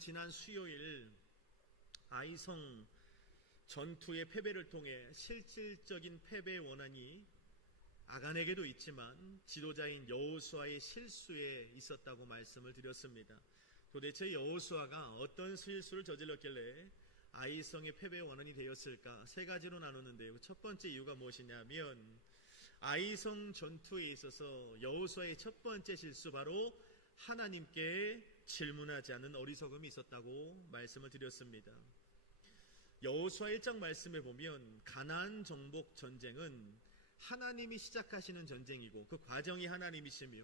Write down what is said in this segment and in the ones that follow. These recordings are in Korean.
지난 수요일 아이성 전투의 패배를 통해 실질적인 패배의 원한이 아간에게도 있지만 지도자인 여호수아의 실수에 있었다고 말씀을 드렸습니다. 도대체 여호수아가 어떤 실수를 저질렀길래 아이성의 패배의 원한이 되었을까? 세 가지로 나누는데요. 첫 번째 이유가 무엇이냐면 아이성 전투에 있어서 여호수아의 첫 번째 실수, 바로 하나님께 질문하지 않은 어리석음이 있었다고 말씀을 드렸습니다. 여호수아 1장 말씀에 보면 가나안 정복 전쟁은 하나님이 시작하시는 전쟁이고 그 과정이 하나님이시며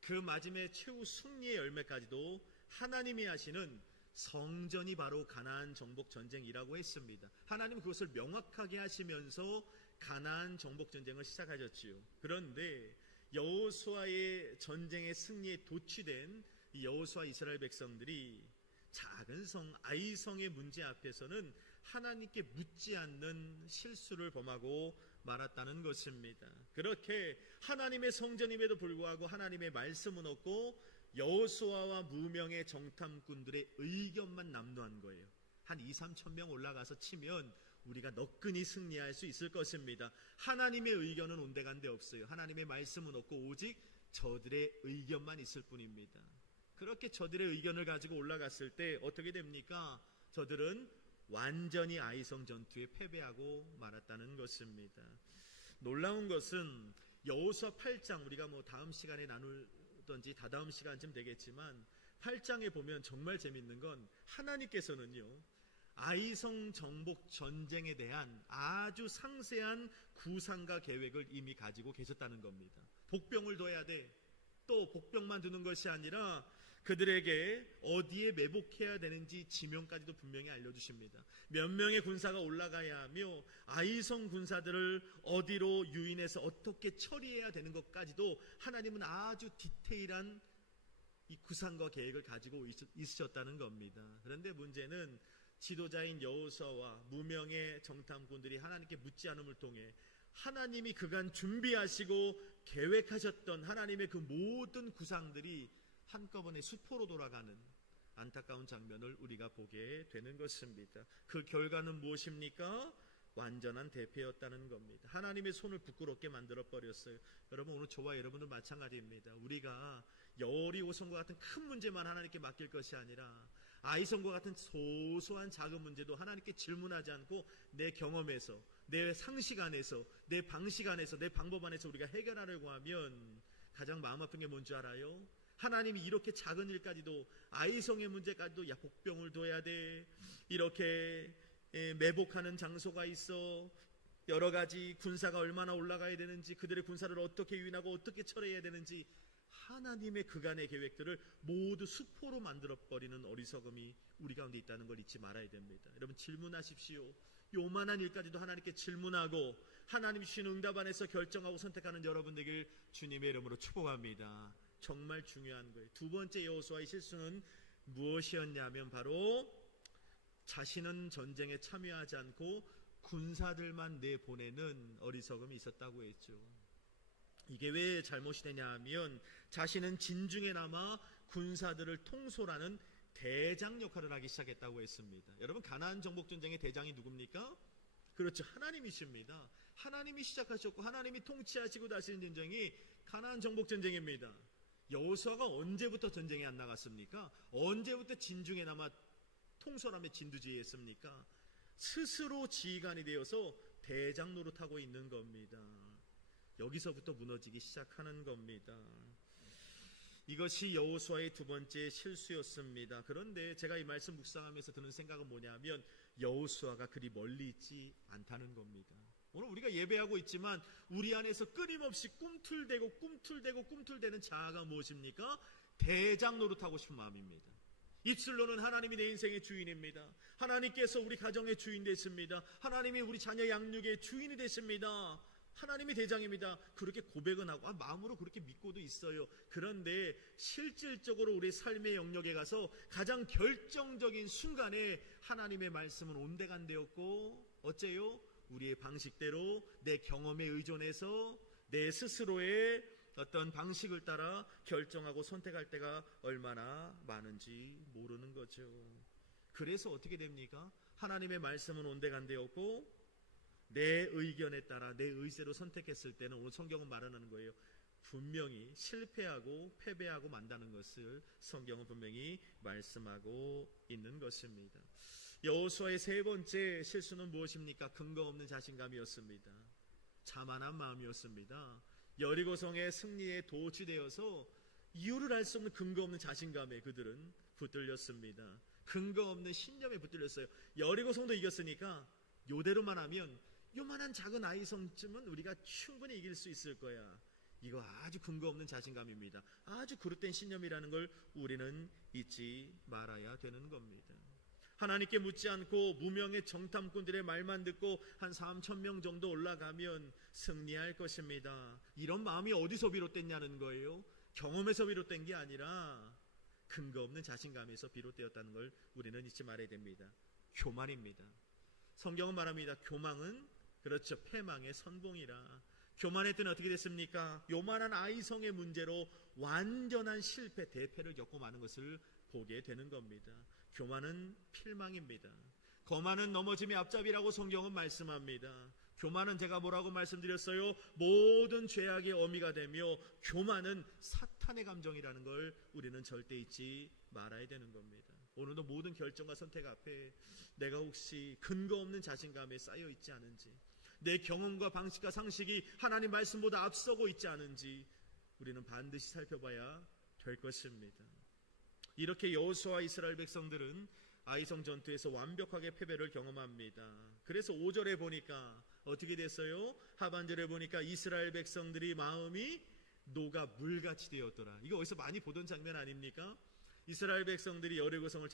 그 마지막에 최후 승리의 열매까지도 하나님이 하시는 성전이 바로 가나안 정복 전쟁이라고 했습니다. 하나님은 그것을 명확하게 하시면서 가나안 정복 전쟁을 시작하셨지요. 그런데 여호수아의 전쟁의 승리에 도취된 여호수아 이스라엘 백성들이 작은 성 아이성의 문제 앞에서는 하나님께 묻지 않는 실수를 범하고 말았다는 것입니다. 그렇게 하나님의 성전임에도 불구하고 하나님의 말씀은 없고 여호수아와 무명의 정탐꾼들의 의견만 남루한 거예요. 한 2-3천 명 올라가서 치면 우리가 너끈히 승리할 수 있을 것입니다. 하나님의 의견은 온데간데 없어요. 하나님의 말씀은 없고 오직 저들의 의견만 있을 뿐입니다. 그렇게 저들의 의견을 가지고 올라갔을 때 어떻게 됩니까? 저들은 완전히 아이성 전투에 패배하고 말았다는 것입니다. 놀라운 것은 여호수아 8장, 우리가 다음 시간에 나누던지 다다음 시간쯤 되겠지만 8장에 보면 정말 재밌는 건 하나님께서는요, 아이성 정복 전쟁에 대한 아주 상세한 구상과 계획을 이미 가지고 계셨다는 겁니다. 복병을 둬야 돼. 또 복병만 두는 것이 아니라 그들에게 어디에 매복해야 되는지 지명까지도 분명히 알려주십니다. 몇 명의 군사가 올라가야 하며 아이성 군사들을 어디로 유인해서 어떻게 처리해야 되는 것까지도 하나님은 아주 디테일한 이 구상과 계획을 가지고 있으셨다는 겁니다. 그런데 문제는 지도자인 여호수아와 무명의 정탐꾼들이 하나님께 묻지 않음을 통해 하나님이 그간 준비하시고 계획하셨던 하나님의 그 모든 구상들이 한꺼번에 수포로 돌아가는 안타까운 장면을 우리가 보게 되는 것입니다. 그 결과는 무엇입니까? 완전한 대패였다는 겁니다. 하나님의 손을 부끄럽게 만들어 버렸어요. 여러분, 오늘 저와 여러분도 마찬가지입니다. 우리가 여리고성과 같은 큰 문제만 하나님께 맡길 것이 아니라 아이성과 같은 소소한 작은 문제도 하나님께 질문하지 않고 내 경험에서, 내 상식 안에서, 내 방식 안에서, 내 방법 안에서 우리가 해결하려고 하면 가장 마음 아픈 게 뭔지 알아요? 하나님이 이렇게 작은 일까지도, 아이성의 문제까지도, 야, 복병을 둬야 돼, 이렇게 매복하는 장소가 있어, 여러 가지 군사가 얼마나 올라가야 되는지, 그들의 군사를 어떻게 유인하고 어떻게 처리해야 되는지, 하나님의 그간의 계획들을 모두 수포로 만들어버리는 어리석음이 우리 가운데 있다는 걸 잊지 말아야 됩니다. 여러분, 질문하십시오. 요만한 일까지도 하나님께 질문하고 하나님이 주신 응답 안에서 결정하고 선택하는 여러분 되길 주님의 이름으로 축복합니다. 정말 중요한 거예요. 두 번째 여호수아의 실수는 무엇이었냐면 바로 자신은 전쟁에 참여하지 않고 군사들만 내보내는 어리석음이 있었다고 했죠. 이게 왜 잘못이 되냐 하면 자신은 진중에 남아 군사들을 통솔하는 대장 역할을 하기 시작했다고 했습니다. 여러분, 가나안 정복 전쟁의 대장이 누굽니까? 그렇죠, 하나님이십니다. 하나님이 시작하셨고 하나님이 통치하시고 다스리는 전쟁이 가나안 정복 전쟁입니다. 여호수아가 언제부터 전쟁에 안 나갔습니까? 언제부터 진중에 남아 통솔하며 진두지휘했습니까? 스스로 지휘관이 되어서 대장 노릇하고 있는 겁니다. 여기서부터 무너지기 시작하는 겁니다. 이것이 여호수아의 두 번째 실수였습니다. 그런데 제가 이 말씀 묵상하면서 드는 생각은 뭐냐면 여호수아가 그리 멀리 있지 않다는 겁니다. 오늘 우리가 예배하고 있지만 우리 안에서 끊임없이 꿈틀대는 자아가 무엇입니까? 대장 노릇하고 싶은 마음입니다. 입술로는 하나님이 내 인생의 주인입니다. 하나님께서 우리 가정의 주인 되십니다. 하나님이 우리 자녀 양육의 주인이 되십니다. 하나님이 대장입니다. 그렇게 고백은 하고 마음으로 그렇게 믿고도 있어요. 그런데 실질적으로 우리 삶의 영역에 가서 가장 결정적인 순간에 하나님의 말씀은 온데간데였고 어째요? 우리의 방식대로 내 경험에 의존해서 내 스스로의 어떤 방식을 따라 결정하고 선택할 때가 얼마나 많은지 모르는 거죠. 그래서 어떻게 됩니까? 하나님의 말씀은 온데간데 없고 내 의견에 따라 내 의지로 선택했을 때는 오늘 성경은 말하는 거예요. 분명히 실패하고 패배하고 만다는 것을 성경은 분명히 말씀하고 있는 것입니다. 여호수아의 세 번째 실수는 무엇입니까? 근거 없는 자신감이었습니다. 자만한 마음이었습니다. 여리고성의 승리에 도취되어서 이유를 알 수 없는 근거 없는 자신감에 그들은 붙들렸습니다. 근거 없는 신념에 붙들렸어요. 여리고성도 이겼으니까 요대로만 하면 요만한 작은 아이성쯤은 우리가 충분히 이길 수 있을 거야. 이거 아주 근거 없는 자신감입니다. 아주 그릇된 신념이라는 걸 우리는 잊지 말아야 되는 겁니다. 하나님께 묻지 않고 무명의 정탐꾼들의 말만 듣고 한 3,000명 정도 올라가면 승리할 것입니다. 이런 마음이 어디서 비롯됐냐는 거예요. 경험에서 비롯된 게 아니라 근거 없는 자신감에서 비롯되었다는 걸 우리는 잊지 말아야 됩니다. 교만입니다. 성경은 말합니다. 교망은 그렇죠, 패망의 선봉이라. 교만했더니 어떻게 됐습니까? 요만한 아이성의 문제로 완전한 실패, 대패를 겪고 마는 것을 보게 되는 겁니다. 교만은 필망입니다. 거만은 넘어짐의 앞잡이라고 성경은 말씀합니다. 교만은 제가 뭐라고 말씀드렸어요? 모든 죄악의 어미가 되며 교만은 사탄의 감정이라는 걸 우리는 절대 잊지 말아야 되는 겁니다. 오늘도 모든 결정과 선택 앞에 내가 혹시 근거 없는 자신감에 쌓여 있지 않은지, 내 경험과 방식과 상식이 하나님 말씀보다 앞서고 있지 않은지 우리는 반드시 살펴봐야 될 것입니다. 이렇게 여호수아와 이스라엘 백성들은 아이성 전투에서 완벽하게 패배를 경험합니다. 그래서 5절에 보니까 어떻게 됐어요? 하반절에 보니까 이스라엘 백성들이 마음이 녹아 물같이 되었더라. 이거 어디서 많이 보던 장면 아닙니까? 이스라엘 백성들이 여리고성을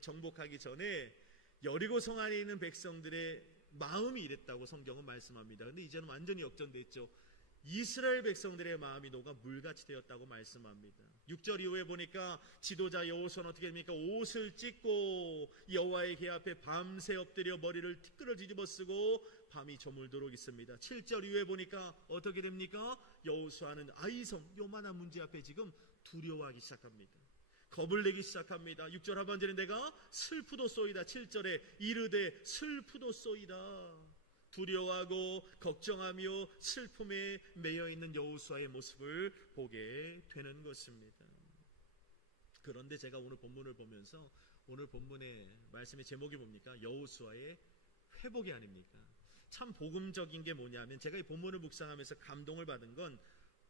정복하기 전에 여리고성 안에 있는 백성들의 마음이 이랬다고 성경은 말씀합니다. 근데 이제는 완전히 역전됐죠. 이스라엘 백성들의 마음이 녹아 물같이 되었다고 말씀합니다. 6절 이후에 보니까 지도자 여호수아는 어떻게 됩니까? 옷을 찢고 여호와의 궤 앞에 밤새 엎드려 머리를 티끌을 뒤집어 쓰고 밤이 저물도록 있습니다. 7절 이후에 보니까 어떻게 됩니까? 여호수아는 아이성 요만한 문제 앞에 지금 두려워하기 시작합니다. 겁을 내기 시작합니다. 6절 하반절에 내가 슬프도소이다. 7절에 이르되 슬프도소이다. 두려워하고 걱정하며 슬픔에 매여있는 여호수아의 모습을 보게 되는 것입니다. 그런데 제가 오늘 본문을 보면서 오늘 본문의 말씀의 제목이 뭡니까? 여호수아의 회복이 아닙니까? 참 복음적인 게 뭐냐면 제가 이 본문을 묵상하면서 감동을 받은 건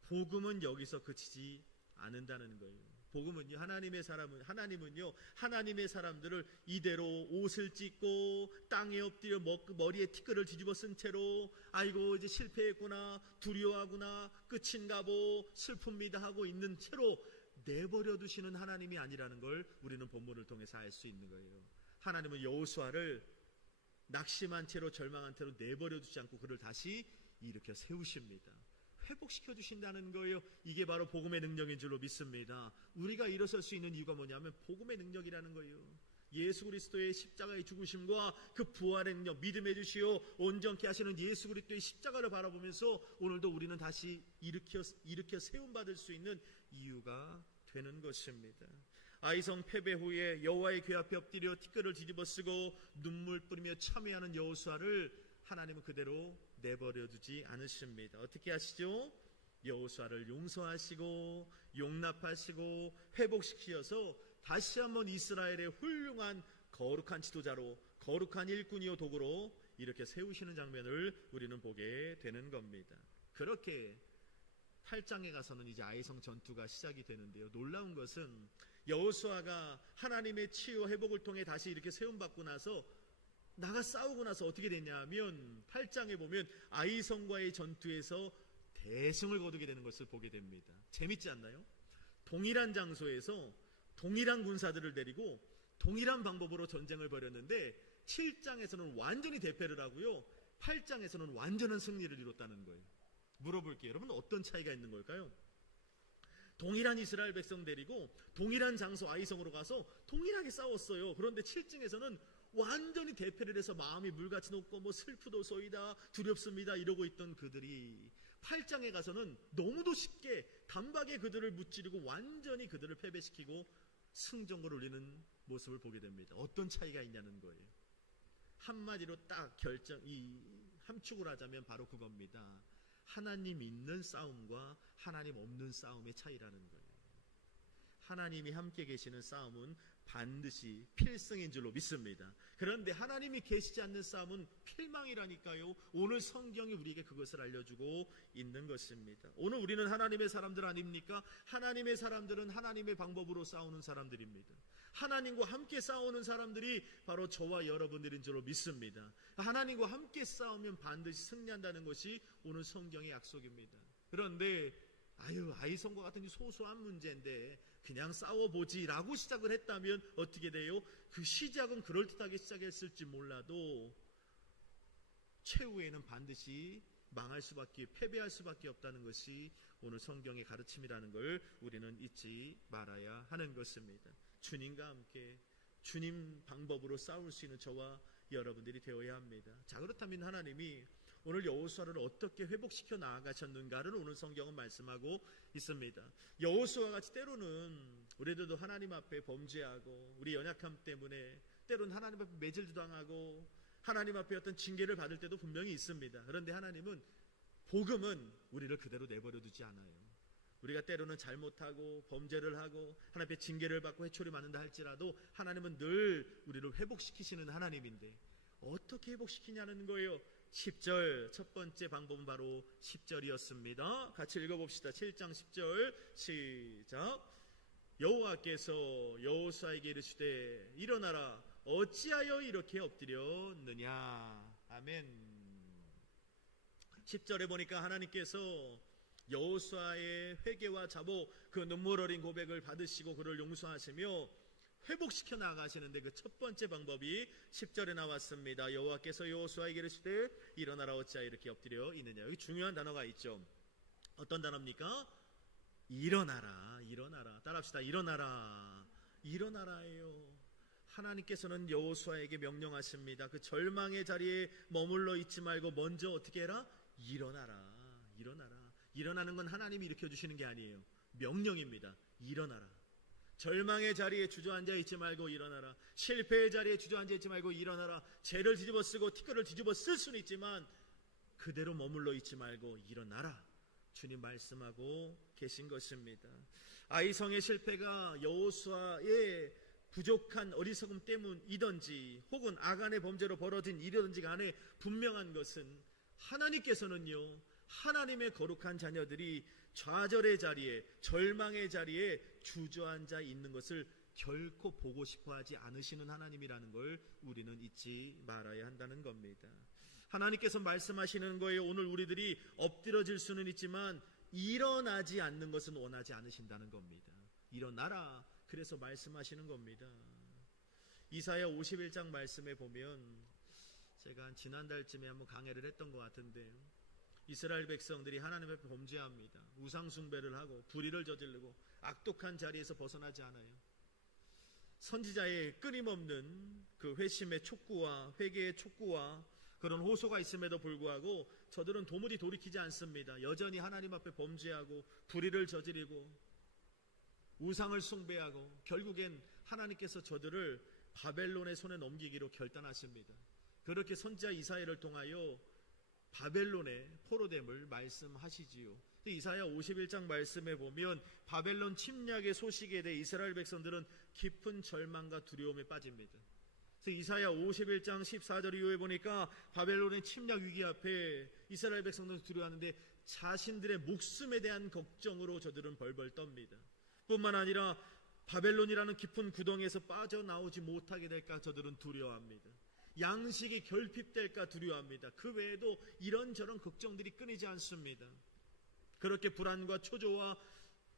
복음은 여기서 그치지 않는다는 거예요. 복음은요, 하나님은요, 하나님의 사람들을 이대로 옷을 찢고 땅에 엎드려 머리에 티끌을 뒤집어 쓴 채로 아이고 이제 실패했구나, 두려워하구나, 끝인가 보, 슬픕니다 하고 있는 채로 내버려 두시는 하나님이 아니라는 걸 우리는 본문을 통해서 알 수 있는 거예요. 하나님은 여호수아를 낙심한 채로 절망한 채로 내버려 두지 않고 그를 다시 일으켜 세우십니다. 회복시켜 주신다는 거예요. 이게 바로 복음의 능력인 줄로 믿습니다. 우리가 일어설 수 있는 이유가 뭐냐면 복음의 능력이라는 거예요. 예수 그리스도의 십자가의 죽으심과 그 부활의 능력, 믿음의 주시오 온전케 하시는 예수 그리스도의 십자가를 바라보면서 오늘도 우리는 다시 일으켜 세움받을 수 있는 이유가 되는 것입니다. 아이성 패배 후에 여호와의 궤 앞에 엎드려 티끌을 뒤집어 쓰고 눈물 뿌리며 참회하는 여호수아를 하나님은 그대로 내버려 두지 않으십니다. 어떻게 하시죠? 여호수아를 용서하시고 용납하시고 회복시키셔서 다시 한번 이스라엘의 훌륭한 거룩한 지도자로, 거룩한 일꾼이요 도구로 이렇게 세우시는 장면을 우리는 보게 되는 겁니다. 그렇게 8장에 가서는 이제 아이성 전투가 시작이 되는데요. 놀라운 것은 여호수아가 하나님의 치유 회복을 통해 다시 이렇게 세움받고 나서 나가 싸우고 나서 어떻게 됐냐 하면 8장에 보면 아이성과의 전투에서 대승을 거두게 되는 것을 보게 됩니다. 재밌지 않나요? 동일한 장소에서 동일한 군사들을 데리고 동일한 방법으로 전쟁을 벌였는데 7장에서는 완전히 대패를 하고요, 8장에서는 완전한 승리를 이뤘다는 거예요. 물어볼게요. 여러분, 어떤 차이가 있는 걸까요? 동일한 이스라엘 백성 데리고 동일한 장소 아이성으로 가서 동일하게 싸웠어요. 그런데 7장에서는 완전히 대패를 해서 마음이 물같이 녹고 뭐 슬프도소이다 두렵습니다 이러고 있던 그들이 8장에 가서는 너무도 쉽게 단박에 그들을 무찌르고 완전히 그들을 패배시키고 승전골을 울리는 모습을 보게 됩니다. 어떤 차이가 있냐는 거예요. 한마디로 딱 함축을 하자면 바로 그겁니다. 하나님 있는 싸움과 하나님 없는 싸움의 차이라는 거예요. 하나님이 함께 계시는 싸움은 반드시 필승인 줄로 믿습니다. 그런데 하나님이 계시지 않는 싸움은 필망이라니까요. 오늘 성경이 우리에게 그것을 알려주고 있는 것입니다. 오늘 우리는 하나님의 사람들 아닙니까? 하나님의 사람들은 하나님의 방법으로 싸우는 사람들입니다. 하나님과 함께 싸우는 사람들이 바로 저와 여러분들인 줄로 믿습니다. 하나님과 함께 싸우면 반드시 승리한다는 것이 오늘 성경의 약속입니다. 그런데 아이성과 같은 소소한 문제인데 그냥 싸워보지 라고 시작을 했다면 어떻게 돼요? 그 시작은 그럴듯하게 시작했을지 몰라도 최후에는 반드시 망할 수밖에, 패배할 수밖에 없다는 것이 오늘 성경의 가르침이라는 걸 우리는 잊지 말아야 하는 것입니다. 주님과 함께 주님 방법으로 싸울 수 있는 저와 여러분들이 되어야 합니다. 자, 그렇다면 하나님이 오늘 여호수아를 어떻게 회복시켜 나아가셨는가를 오늘 성경은 말씀하고 있습니다. 여호수아와 같이 때로는 우리들도 하나님 앞에 범죄하고 우리 연약함 때문에 때로는 하나님 앞에 매질도 당하고 하나님 앞에 어떤 징계를 받을 때도 분명히 있습니다. 그런데 하나님은 복음은 우리를 그대로 내버려 두지 않아요. 우리가 때로는 잘못하고 범죄를 하고 하나님 앞에 징계를 받고 해초리 맞는다 할지라도 하나님은 늘 우리를 회복시키시는 하나님인데 어떻게 회복시키냐는 거예요. 10절 첫 번째 방법은 바로 10절이었습니다. 같이 읽어봅시다. 7장 10절 시작. 여호와께서 여호수아에게 이르시되 일어나라 어찌하여 이렇게 엎드렸느냐. 아멘. 10절에 보니까 하나님께서 여호수아의 회개와 자복 그 눈물 어린 고백을 받으시고 그를 용서하시며 회복시켜 나가시는데 그 첫 번째 방법이 10절에 나왔습니다. 여호와께서 여호수아에게 이르시되 일어나라 어찌하여 이렇게 엎드려 있느냐. 여기 중요한 단어가 있죠. 어떤 단어입니까? 일어나라. 일어나라. 따라합시다. 일어나라. 일어나라예요. 하나님께서는 여호수아에게 명령하십니다. 그 절망의 자리에 머물러 있지 말고 먼저 어떻게 해라? 일어나라. 일어나라. 일어나는 건 하나님이 일으켜주시는 게 아니에요. 명령입니다. 일어나라. 절망의 자리에 주저앉아 있지 말고 일어나라. 실패의 자리에 주저앉아 있지 말고 일어나라. 죄를 뒤집어 쓰고 티끌을 뒤집어 쓸 수는 있지만 그대로 머물러 있지 말고 일어나라. 주님 말씀하고 계신 것입니다. 아이성의 실패가 여호수아의 부족한 어리석음 때문이든지 혹은 아간의 범죄로 벌어진 일이든지 간에 분명한 것은 하나님께서는요, 하나님의 거룩한 자녀들이 좌절의 자리에 절망의 자리에 주저앉아 있는 것을 결코 보고 싶어 하지 않으시는 하나님이라는 걸 우리는 잊지 말아야 한다는 겁니다. 하나님께서 말씀하시는 거예요. 오늘 우리들이 엎드러질 수는 있지만 일어나지 않는 것은 원하지 않으신다는 겁니다. 일어나라. 그래서 말씀하시는 겁니다. 이사야 51장 말씀에 보면 제가 지난달쯤에 한번 강해를 했던 것 같은데 이스라엘 백성들이 하나님 앞에 범죄합니다. 우상 숭배를 하고 불의를 저지르고 악독한 자리에서 벗어나지 않아요. 선지자의 끊임없는 그 회심의 촉구와 회개의 촉구와 그런 호소가 있음에도 불구하고 저들은 도무지 돌이키지 않습니다. 여전히 하나님 앞에 범죄하고 불의를 저지르고 우상을 숭배하고 결국엔 하나님께서 저들을 바벨론의 손에 넘기기로 결단하십니다. 그렇게 선지자 이사야를 통하여 바벨론의 포로됨을 말씀하시지요. 이사야 51장 말씀에 보면 바벨론 침략의 소식에 대해 이스라엘 백성들은 깊은 절망과 두려움에 빠집니다. 그래서 이사야 51장 14절 이후에 보니까 바벨론의 침략 위기 앞에 이스라엘 백성들은 두려워하는데 자신들의 목숨에 대한 걱정으로 저들은 벌벌 떱니다. 뿐만 아니라 바벨론이라는 깊은 구덩이에서 빠져나오지 못하게 될까 저들은 두려워합니다. 양식이 결핍될까 두려워합니다. 그 외에도 이런저런 걱정들이 끊이지 않습니다. 그렇게 불안과 초조와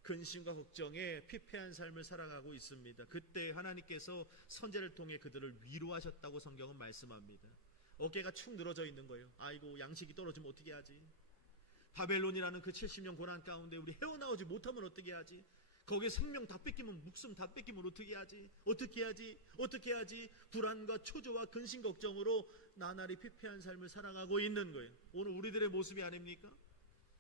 근심과 걱정에 피폐한 삶을 살아가고 있습니다. 그때 하나님께서 선지자를 통해 그들을 위로하셨다고 성경은 말씀합니다. 어깨가 축 늘어져 있는 거예요. 아이고 양식이 떨어지면 어떻게 하지? 바벨론이라는 그 70년 고난 가운데 우리 헤어나오지 못하면 어떻게 하지? 거기에 생명 다 뺏기면, 목숨 다 뺏기면 어떻게 하지? 어떻게 하지? 어떻게 하지? 불안과 초조와 근심 걱정으로 나날이 피폐한 삶을 살아가고 있는 거예요. 오늘 우리들의 모습이 아닙니까?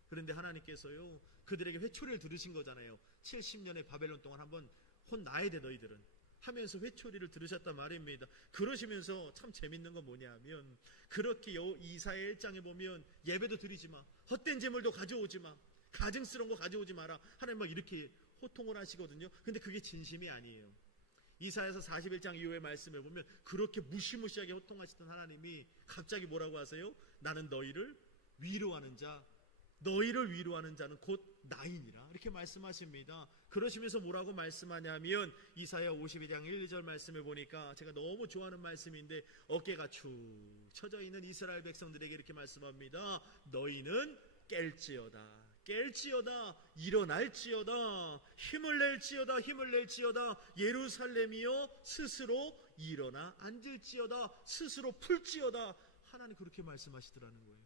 그런데 하나님께서요, 그들에게 회초리를 들으신 거잖아요. 70년의 바벨론 동안 한번 혼나야 돼 너희들은 하면서 회초리를 들으셨단 말입니다. 그러시면서 참 재밌는 건 뭐냐면, 그렇게 이사야 1장에 보면 예배도 드리지 마, 헛된 재물도 가져오지 마, 가증스러운 거 가져오지 마라, 하나님 막 이렇게 호통을 하시거든요. 근데 그게 진심이 아니에요. 이사야서 41장 이후의 말씀을 보면 그렇게 무시무시하게 호통하시던 하나님이 갑자기 뭐라고 하세요? 나는 너희를 위로하는 자, 너희를 위로하는 자는 곧 나이니라, 이렇게 말씀하십니다. 그러시면서 뭐라고 말씀하냐면, 이사야 52장 1, 2절 말씀을 보니까 제가 너무 좋아하는 말씀인데, 어깨가 축 처져 있는 이스라엘 백성들에게 이렇게 말씀합니다. 너희는 깰지어다, 깰지어다, 일어날지어다, 힘을 낼지어다, 힘을 낼지어다, 예루살렘이여 스스로 일어나 앉을지어다, 스스로 풀지어다. 하나님 그렇게 말씀하시더라는 거예요.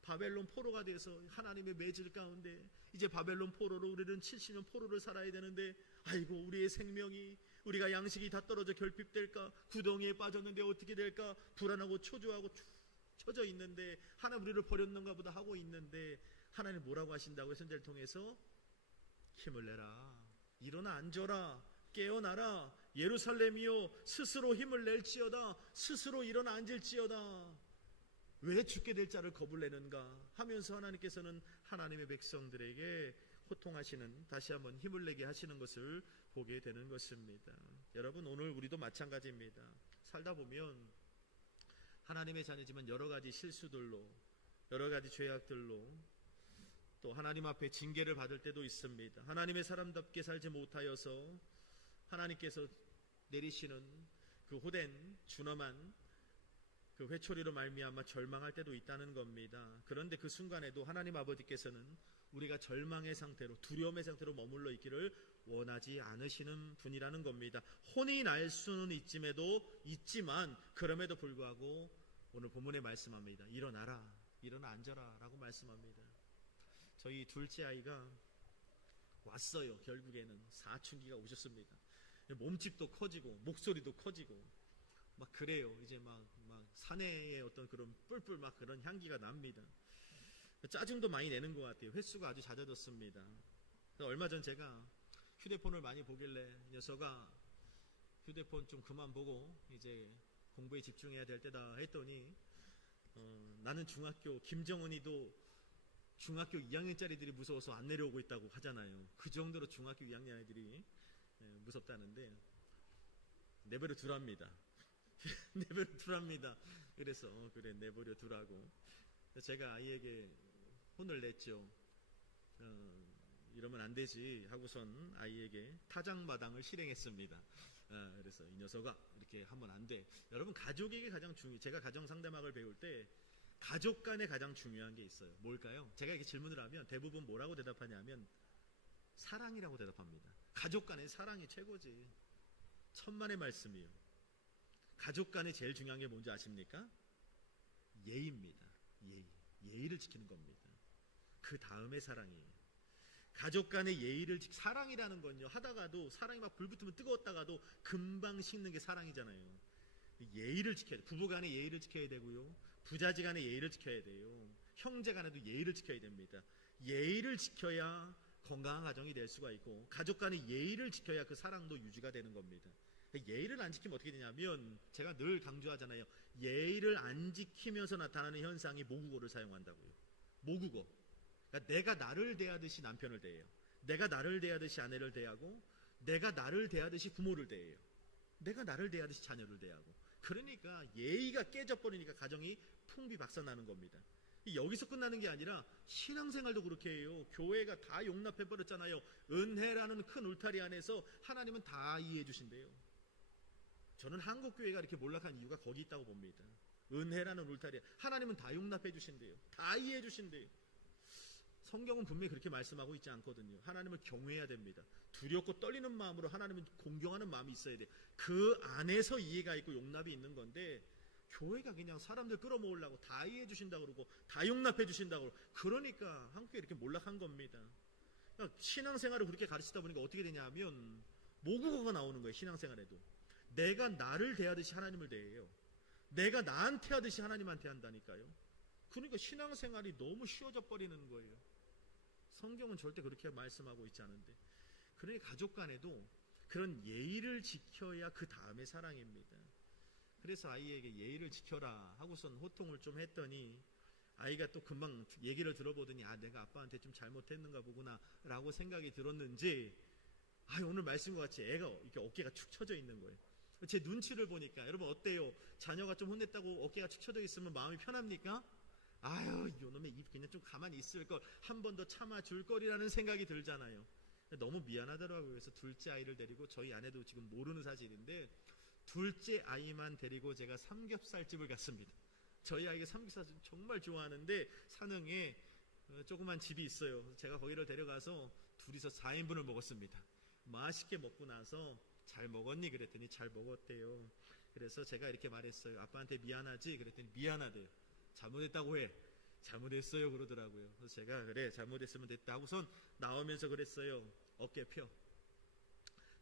바벨론 포로가 돼서 하나님의 매질 가운데 이제 바벨론 포로로 우리는 70년 포로를 살아야 되는데, 아이고 우리의 생명이, 우리가 양식이 다 떨어져 결핍될까, 구덩이에 빠졌는데 어떻게 될까, 불안하고 초조하고 처져 있는데, 하나님 우리를 버렸는가 보다 하고 있는데, 하나님 뭐라고 하신다고요? 선지자를 통해서 힘을 내라, 일어나 앉아라, 깨어나라, 예루살렘이여 스스로 힘을 낼지어다, 스스로 일어나 앉을지어다. 왜 죽게 될 자를 겁을 내는가 하면서 하나님께서는 하나님의 백성들에게 호통하시는, 다시 한번 힘을 내게 하시는 것을 보게 되는 것입니다. 여러분, 오늘 우리도 마찬가지입니다. 살다 보면 하나님의 자녀지만 여러 가지 실수들로, 여러 가지 죄악들로 또 하나님 앞에 징계를 받을 때도 있습니다. 하나님의 사람답게 살지 못하여서 하나님께서 내리시는 그 호된 준엄한 그 회초리로 말미암아 절망할 때도 있다는 겁니다. 그런데 그 순간에도 하나님 아버지께서는 우리가 절망의 상태로, 두려움의 상태로 머물러 있기를 원하지 않으시는 분이라는 겁니다. 혼이 날 수는 있지만 그럼에도 불구하고 오늘 본문에 말씀합니다. 일어나라, 일어나 앉아라 라고 말씀합니다. 저희 둘째 아이가 왔어요. 결국에는 사춘기가 오셨습니다. 몸집도 커지고 목소리도 커지고 막 그래요. 이제 막 사내의 어떤 그런 뿔뿔 막 그런 향기가 납니다. 짜증도 많이 내는 것 같아요. 횟수가 아주 잦아졌습니다. 얼마 전 제가 휴대폰을 많이 보길래 이 녀석아 휴대폰 좀 그만 보고 이제 공부에 집중해야 될 때다 했더니 나는 중학교, 김정은이도 중학교 2학년짜리들이 무서워서 안 내려오고 있다고 하잖아요. 그 정도로 중학교 2학년 아이들이 무섭다는데 내버려 두랍니다. 내버려 두랍니다. 그래서 그래 내버려 두라고 제가 아이에게 혼을 냈죠. 이러면 안 되지 하고선 아이에게 타작마당을 실행했습니다. 그래서 이 녀석아 이렇게 하면 안 돼. 여러분, 가족에게 가장 제가 가정상담학을 배울 때 가족 간에 가장 중요한 게 있어요. 뭘까요? 제가 이렇게 질문을 하면 대부분 뭐라고 대답하냐면 사랑이라고 대답합니다. 가족 간의 사랑이 최고지. 천만의 말씀이에요. 가족 간에 제일 중요한 게 뭔지 아십니까? 예의입니다. 예의를 지키는 겁니다. 그 다음에 사랑이에요. 가족 간의 예의를 사랑이라는 건요, 하다가도 사랑이 막 불붙으면 뜨거웠다가도 금방 식는 게 사랑이잖아요. 예의를 지켜야 돼요. 부부 간의 예의를 지켜야 되고요, 부자지 간의 예의를 지켜야 돼요, 형제 간에도 예의를 지켜야 됩니다. 예의를 지켜야 건강한 가정이 될 수가 있고, 가족 간의 예의를 지켜야 그 사랑도 유지가 되는 겁니다. 예의를 안 지키면 어떻게 되냐면, 제가 늘 강조하잖아요. 예의를 안 지키면서 나타나는 현상이 모국어를 사용한다고요. 모국어. 그러니까 내가 나를 대하듯이 남편을 대해요. 내가 나를 대하듯이 아내를 대하고, 내가 나를 대하듯이 부모를 대해요. 내가 나를 대하듯이 자녀를 대하고. 그러니까 예의가 깨져버리니까 가정이 풍비박산나는 겁니다. 여기서 끝나는 게 아니라 신앙생활도 그렇게 해요. 교회가 다 용납해버렸잖아요. 은혜라는 큰 울타리 안에서 하나님은 다 이해해 주신대요. 저는 한국교회가 이렇게 몰락한 이유가 거기 있다고 봅니다. 은혜라는 울타리, 하나님은 다 용납해 주신대요. 다 이해해 주신대요. 성경은 분명히 그렇게 말씀하고 있지 않거든요. 하나님을 경외해야 됩니다. 두렵고 떨리는 마음으로 하나님을 공경하는 마음이 있어야 돼요. 그 안에서 이해가 있고 용납이 있는 건데, 교회가 그냥 사람들 끌어모으려고 다 이해해 주신다고 그러고 다 용납해 주신다고 그러고, 그러니까 한국교회 이렇게 몰락한 겁니다. 그러니까 신앙생활을 그렇게 가르치다 보니까 어떻게 되냐 하면 모국어가 나오는 거예요. 신앙생활에도 내가 나를 대하듯이 하나님을 대해요. 내가 나한테 하듯이 하나님한테 한다니까요. 그러니까 신앙생활이 너무 쉬워져 버리는 거예요. 성경은 절대 그렇게 말씀하고 있지 않은데. 그러니까 가족 간에도 그런 예의를 지켜야 그 다음에 사랑입니다. 그래서 아이에게 예의를 지켜라 하고선 호통을 좀 했더니 아이가 또 금방 얘기를 들어보더니 내가 아빠한테 좀 잘못했는가 보구나 라고 생각이 들었는지 오늘 말씀과 같이 애가 이렇게 어깨가 축 처져 있는 거예요. 제 눈치를 보니까 여러분 어때요? 자녀가 좀 혼냈다고 어깨가 축 처져 있으면 마음이 편합니까? 요놈의 입 그냥 좀 가만히 있을 걸, 한 번 더 참아줄 거리라는 생각이 들잖아요. 너무 미안하더라고요. 그래서 둘째 아이를 데리고, 저희 아내도 지금 모르는 사실인데 둘째 아이만 데리고 제가 삼겹살집을 갔습니다. 저희 아이가 삼겹살집 정말 좋아하는데 산흥에 조그만 집이 있어요. 제가 거기를 데려가서 둘이서 4인분을 먹었습니다. 맛있게 먹고 나서 잘 먹었니? 그랬더니 잘 먹었대요. 그래서 제가 이렇게 말했어요. 아빠한테 미안하지? 그랬더니 미안하대요. 잘못했다고 해. 잘못했어요 그러더라고요. 그래서 제가 그래 잘못했으면 됐다 하고선 나오면서 그랬어요. 어깨 펴.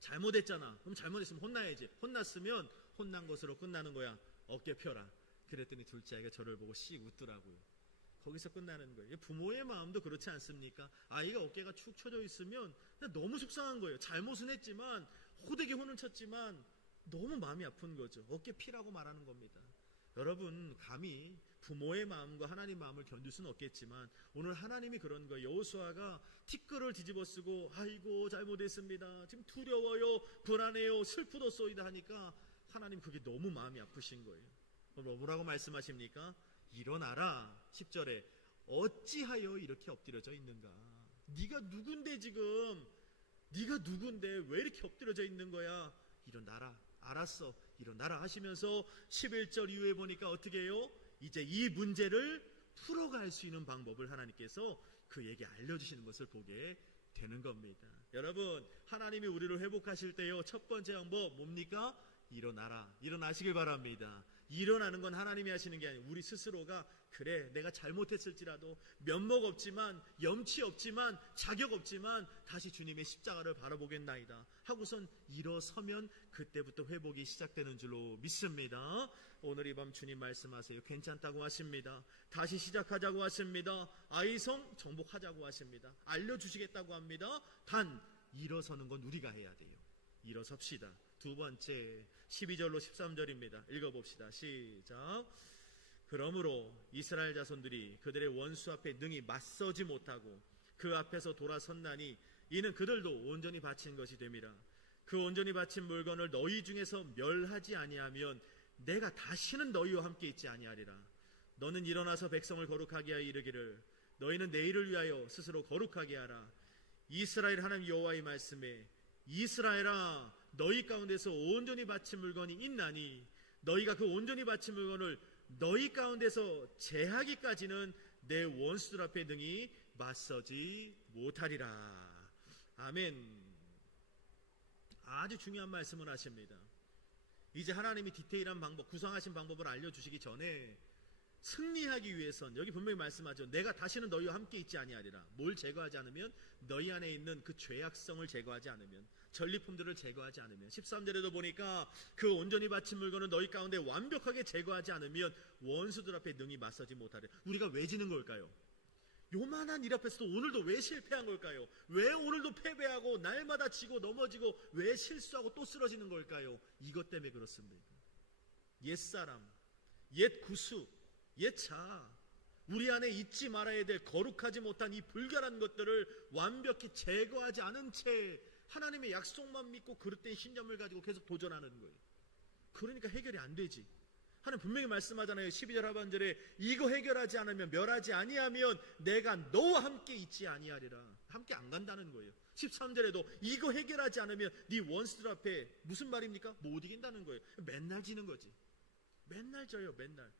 잘못했잖아. 그럼 잘못했으면 혼나야지. 혼났으면 혼난 것으로 끝나는 거야. 어깨 펴라. 그랬더니 둘째 아이가 저를 보고 씩 웃더라고요. 거기서 끝나는 거예요. 부모의 마음도 그렇지 않습니까? 아이가 어깨가 축 처져 있으면 그냥 너무 속상한 거예요. 잘못은 했지만, 호되게 혼을 쳤지만 너무 마음이 아픈 거죠. 어깨 피라고 말하는 겁니다. 여러분 감히 부모의 마음과 하나님 마음을 견딜 수는 없겠지만 오늘 하나님이 그런 거예요. 여호수아가 티끌을 뒤집어 쓰고 아이고 잘못했습니다. 지금 두려워요. 불안해요. 슬프도소이다 하니까 하나님 그게 너무 마음이 아프신 거예요. 뭐라고 말씀하십니까? 일어나라. 10절에 어찌하여 이렇게 엎드려져 있는가? 네가 누군데 지금? 네가 누군데 왜 이렇게 엎드려져 있는 거야? 일어나라. 알았어. 일어나라 하시면서 11절 이후에 보니까 어떻게 해요? 이제 이 문제를 풀어갈 수 있는 방법을 하나님께서 그에게 알려주시는 것을 보게 되는 겁니다. 여러분 하나님이 우리를 회복하실 때요, 첫 번째 방법 뭡니까? 일어나라. 일어나시길 바랍니다. 일어나는 건 하나님이 하시는 게 아니에요. 우리 스스로가 그래 내가 잘못했을지라도 면목 없지만 염치 없지만 자격 없지만 다시 주님의 십자가를 바라보겠나이다 하고선 일어서면 그때부터 회복이 시작되는 줄로 믿습니다. 오늘 이 밤 주님 말씀하세요. 괜찮다고 하십니다. 다시 시작하자고 하십니다. 아이성 정복하자고 하십니다. 알려주시겠다고 합니다. 단 일어서는 건 우리가 해야 돼요. 일어섭시다. 두 번째 12절로 13절입니다. 읽어봅시다. 시작. 그러므로 이스라엘 자손들이 그들의 원수 앞에 능히 맞서지 못하고 그 앞에서 돌아섰나니 이는 그들도 온전히 바친 것이 됨이라. 그 온전히 바친 물건을 너희 중에서 멸하지 아니하면 내가 다시는 너희와 함께 있지 아니하리라. 너는 일어나서 백성을 거룩하게 하여 이르기를 너희는 내일을 위하여 스스로 거룩하게 하라. 이스라엘 하나님 여호와의 말씀에 이스라엘아 너희 가운데서 온전히 바친 물건이 있나니 너희가 그 온전히 바친 물건을 너희 가운데서 제하기까지는 내 원수들 앞에 능히 맞서지 못하리라. 아멘. 아주 중요한 말씀을 하십니다. 이제 하나님이 디테일한 방법, 구성하신 방법을 알려주시기 전에 승리하기 위해선 여기 분명히 말씀하죠. 내가 다시는 너희와 함께 있지 아니하리라. 뭘 제거하지 않으면? 너희 안에 있는 그 죄악성을 제거하지 않으면, 전리품들을 제거하지 않으면, 13절에도 보니까 그 온전히 바친 물건은 너희 가운데 완벽하게 제거하지 않으면 원수들 앞에 능히 맞서지 못하리라. 우리가 왜 지는 걸까요? 요만한 일 앞에서도 오늘도 왜 실패한 걸까요? 왜 오늘도 패배하고 날마다 지고 넘어지고 왜 실수하고 또 쓰러지는 걸까요? 이것 때문에 그렇습니다. 옛사람, 옛 구수, 옛 자아, 우리 안에 잊지 말아야 될 거룩하지 못한 이 불결한 것들을 완벽히 제거하지 않은 채 하나님의 약속만 믿고 그릇된 신념을 가지고 계속 도전하는 거예요. 그러니까 해결이 안 되지. 하나님 분명히 말씀하잖아요. 12절 하반절에 이거 해결하지 않으면, 멸하지 아니하면 내가 너와 함께 있지 아니하리라. 함께 안 간다는 거예요. 13절에도 이거 해결하지 않으면 네 원수들 앞에 무슨 말입니까? 못 이긴다는 거예요. 맨날 지는 거지. 맨날 져요. 맨날.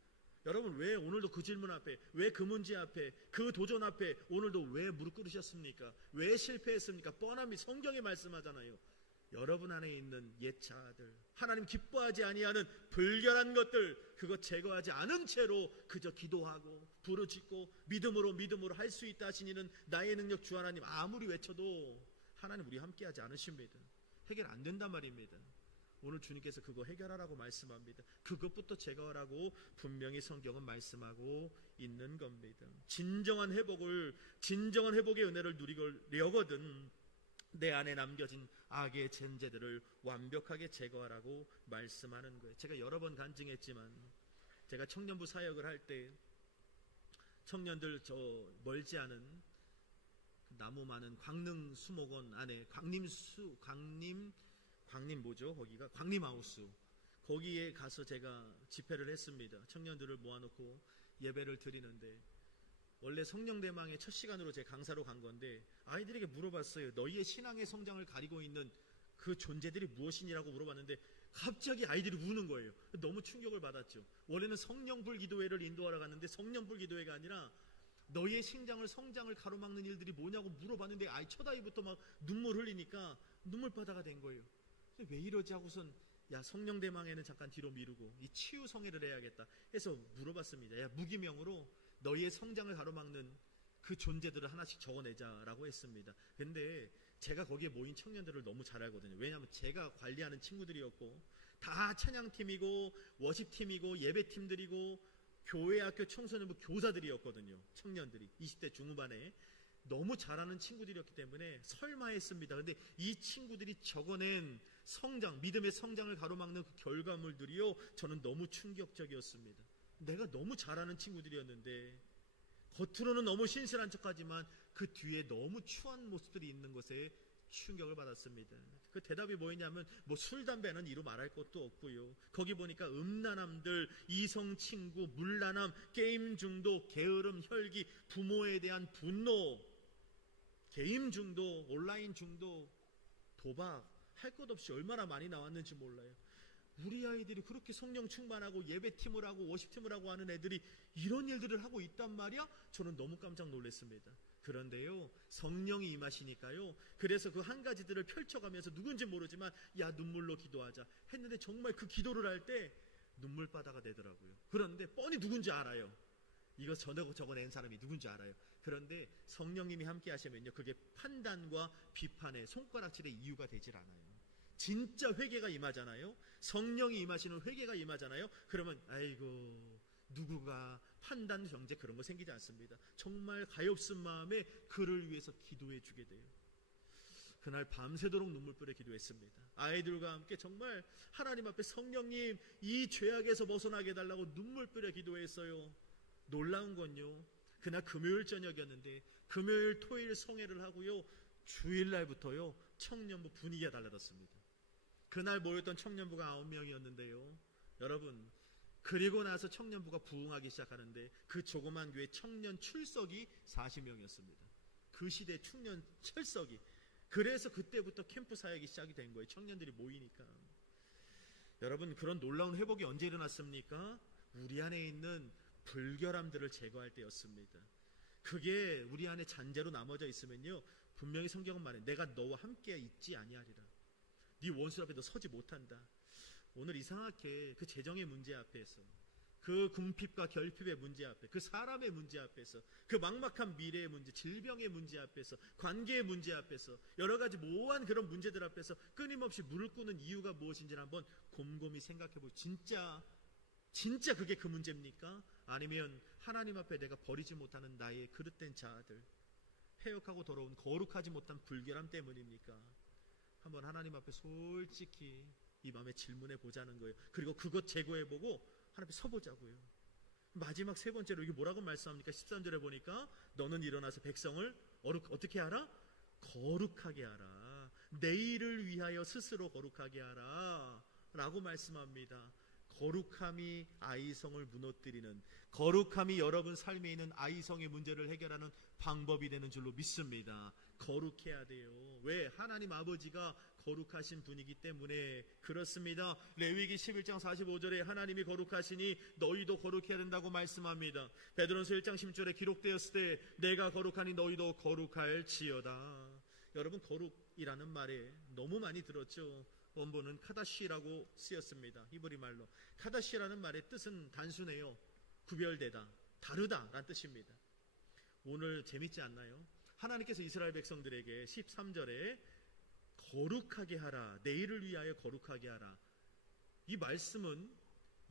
여러분 왜 오늘도 그 질문 앞에, 왜 그 문제 앞에, 그 도전 앞에 오늘도 왜 무릎 꿇으셨습니까? 왜 실패했습니까? 뻔함이 성경에 말씀하잖아요. 여러분 안에 있는 옛 자아들, 하나님 기뻐하지 아니하는 불결한 것들, 그것 제거하지 않은 채로 그저 기도하고 부르짖고 믿음으로 할 수 있다 하신 이는 나의 능력 주 하나님 아무리 외쳐도 하나님 우리 함께하지 않으십니다. 해결 안 된단 말입니다. 오늘 주님께서 그거 해결하라고 말씀합니다. 그것부터 제거하라고 분명히 성경은 말씀하고 있는 겁니다. 진정한 회복의 은혜를 누리려거든 내 안에 남겨진 악의 젠제들을 완벽하게 제거하라고 말씀하는 거예요. 제가 여러 번 간증했지만 제가 청년부 사역을 할 때 청년들 저 멀지 않은 나무 많은 광릉 수목원 안에 광림 뭐죠? 거기가 광림하우스, 거기에 가서 제가 집회를 했습니다. 청년들을 모아놓고 예배를 드리는데 원래 성령대망의 첫 시간으로 제 강사로 간 건데 아이들에게 물어봤어요. 너희의 신앙의 성장을 가리고 있는 그 존재들이 무엇이냐고 물어봤는데 갑자기 아이들이 우는 거예요. 너무 충격을 받았죠. 원래는 성령불 기도회를 인도하러 갔는데 성령불 기도회가 아니라 너희의 성장을 가로막는 일들이 뭐냐고 물어봤는데 아이 첫 아이부터 막 눈물 흘리니까 눈물바다가 된 거예요. 왜 이러지 하고선 야 성령대망에는 잠깐 뒤로 미루고 이 치유 성회를 해야겠다 해서 물어봤습니다. 야 무기명으로 너희의 성장을 가로막는 그 존재들을 하나씩 적어내자라고 했습니다. 근데 제가 거기에 모인 청년들을 너무 잘 알거든요. 왜냐하면 제가 관리하는 친구들이었고 다 찬양팀이고 워십팀이고 예배팀들이고 교회 학교 청소년부 교사들이었거든요. 청년들이 20대 중후반에 너무 잘하는 친구들이었기 때문에 설마 했습니다. 근데 이 친구들이 적어낸 성장, 믿음의 성장을 가로막는 그 결과물들이요 저는 너무 충격적이었습니다. 내가 너무 잘하는 친구들이었는데 겉으로는 너무 신실한 척하지만 그 뒤에 너무 추한 모습들이 있는 것에 충격을 받았습니다. 그 대답이 뭐였냐면 뭐 술, 담배는 이루 말할 것도 없고요. 거기 보니까 음란함들, 이성 친구, 물란함, 게임 중독, 게으름, 혈기, 부모에 대한 분노, 게임 중독, 온라인 중독, 도박, 할 것 없이 얼마나 많이 나왔는지 몰라요. 우리 아이들이 그렇게 성령 충만하고 예배팀을 하고 워십팀을 하고 하는 애들이 이런 일들을 하고 있단 말이야? 저는 너무 깜짝 놀랐습니다. 그런데요 성령이 임하시니까요 그래서 그 한 가지들을 펼쳐가면서 누군지 모르지만 야 눈물로 기도하자 했는데 정말 그 기도를 할 때 눈물바다가 되더라고요. 그런데 뻔히 누군지 알아요. 이거 적어낸 사람이 누군지 알아요. 그런데 성령님이 함께 하시면요 그게 판단과 비판의 손가락질의 이유가 되질 않아요. 진짜 회개가 임하잖아요. 성령이 임하시는 회개가 임하잖아요. 그러면 아이고 누구가 판단 정죄 그런 거 생기지 않습니다. 정말 가엾은 마음에 그를 위해서 기도해 주게 돼요. 그날 밤새도록 눈물흘려 기도했습니다. 아이들과 함께 정말 하나님 앞에 성령님 이 죄악에서 벗어나게 해달라고 눈물흘려 기도했어요. 놀라운 건요 그날 금요일 저녁이었는데 금요일 토요일 성회를 하고요 주일날부터요 청년부 분위기가 달라졌습니다. 그날 모였던 청년부가 9명이었는데요 여러분 그리고 나서 청년부가 부흥하기 시작하는데 그 조그만 교회 청년 출석이 40명이었습니다. 그 시대의 청년 철석이. 그래서 그때부터 캠프 사역이 시작이 된 거예요. 청년들이 모이니까. 여러분 그런 놀라운 회복이 언제 일어났습니까? 우리 안에 있는 불결함들을 제거할 때였습니다. 그게 우리 안에 잔재로 남아져 있으면요 분명히 성경은 말해 내가 너와 함께 있지 아니하리라. 네 원수 앞에 너 서지 못한다. 오늘 이상하게 그 재정의 문제 앞에서 그 궁핍과 결핍의 문제 앞에 그 사람의 문제 앞에서 그 막막한 미래의 문제 질병의 문제 앞에서 관계의 문제 앞에서 여러 가지 모호한 그런 문제들 앞에서 끊임없이 물을 끄는 이유가 무엇인지를 한번 곰곰이 생각해보고 진짜 그게 그 문제입니까? 아니면 하나님 앞에 내가 버리지 못하는 나의 그릇된 자아들 패역하고 더러운 거룩하지 못한 불결함 때문입니까? 한번 하나님 앞에 솔직히 이 마음에 질문해 보자는 거예요. 그리고 그것 제거해보고 하나님 앞에 서보자고요. 마지막 세 번째로 이게 뭐라고 말씀합니까? 13절에 보니까 너는 일어나서 백성을 어떻게 하라? 거룩하게 하라. 내일을 위하여 스스로 거룩하게 하라 라고 말씀합니다. 거룩함이 아이성을 무너뜨리는, 거룩함이 여러분 삶에 있는 아이성의 문제를 해결하는 방법이 되는 줄로 믿습니다. 거룩해야 돼요. 왜? 하나님 아버지가 거룩하신 분이기 때문에 그렇습니다. 레위기 11장 45절에 하나님이 거룩하시니 너희도 거룩해야 된다고 말씀합니다. 베드로전서 1장 10절에 기록되었을 때 내가 거룩하니 너희도 거룩할지어다. 여러분 거룩이라는 말에 너무 많이 들었죠. 원본은 카다시라고 쓰였습니다. 히브리 말로. 카다시라는 말의 뜻은 단순해요. 구별되다, 다르다라는 뜻입니다. 오늘 재밌지 않나요? 하나님께서 이스라엘 백성들에게 13절에 거룩하게 하라, 내일을 위하여 거룩하게 하라. 이 말씀은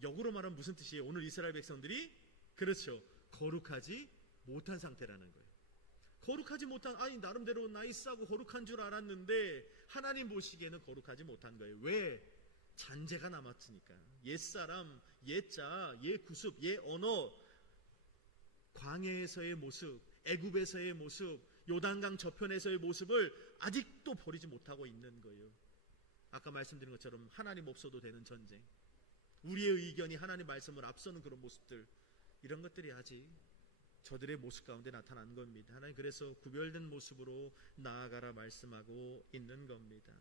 역으로 말하면 무슨 뜻이에요? 오늘 이스라엘 백성들이 그렇죠, 거룩하지 못한 상태라는 거예요. 거룩하지 못한, 아니 나름대로 나이스하고 거룩한 줄 알았는데 하나님 보시기에는 거룩하지 못한 거예요. 왜? 잔재가 남았으니까. 옛사람, 옛자, 옛구습, 옛언어, 광야에서의 모습, 애굽에서의 모습, 요단강 저편에서의 모습을 아직도 버리지 못하고 있는 거예요. 아까 말씀드린 것처럼 하나님 없어도 되는 전쟁, 우리의 의견이 하나님 말씀을 앞서는 그런 모습들, 이런 것들이 아직 저들의 모습 가운데 나타난 겁니다. 하나님 그래서 구별된 모습으로 나아가라 말씀하고 있는 겁니다.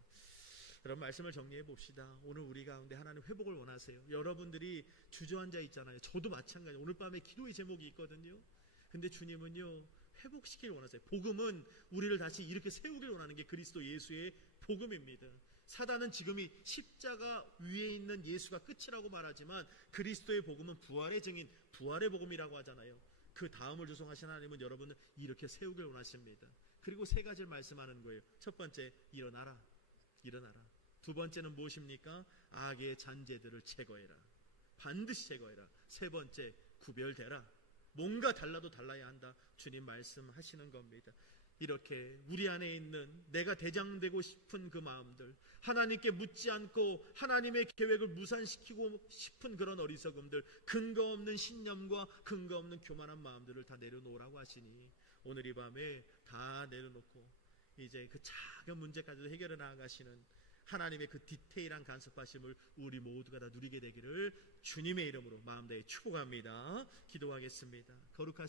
그럼 말씀을 정리해 봅시다. 오늘 우리 가운데 하나님 회복을 원하세요. 여러분들이 주저앉아 있잖아요. 저도 마찬가지예요. 오늘 밤에 기도의 제목이 있거든요. 근데 주님은요, 회복시키길 원하세요. 복음은 우리를 다시 이렇게 세우길 원하는 게 그리스도 예수의 복음입니다. 사단은 지금이 십자가 위에 있는 예수가 끝이라고 말하지만 그리스도의 복음은 부활의 증인, 부활의 복음이라고 하잖아요. 그 다음을 조성하신 하나님은 여러분을 이렇게 세우길 원하십니다. 그리고 세 가지를 말씀하는 거예요. 첫 번째, 일어나라, 일어나라. 두 번째는 무엇입니까? 악의 잔재들을 제거해라, 반드시 제거해라. 세 번째, 구별되라. 뭔가 달라도 달라야 한다. 주님 말씀하시는 겁니다. 이렇게 우리 안에 있는 내가 대장되고 싶은 그 마음들, 하나님께 묻지 않고 하나님의 계획을 무산시키고 싶은 그런 어리석음들, 근거 없는 신념과 근거 없는 교만한 마음들을 다 내려놓으라고 하시니 오늘 이 밤에 다 내려놓고 이제 그 작은 문제까지도 해결해 나아가시는 하나님의 그 디테일한 간섭하심을 우리 모두가 다 누리게 되기를 주님의 이름으로 마음 다해 축복합니다. 기도하겠습니다. 거룩하신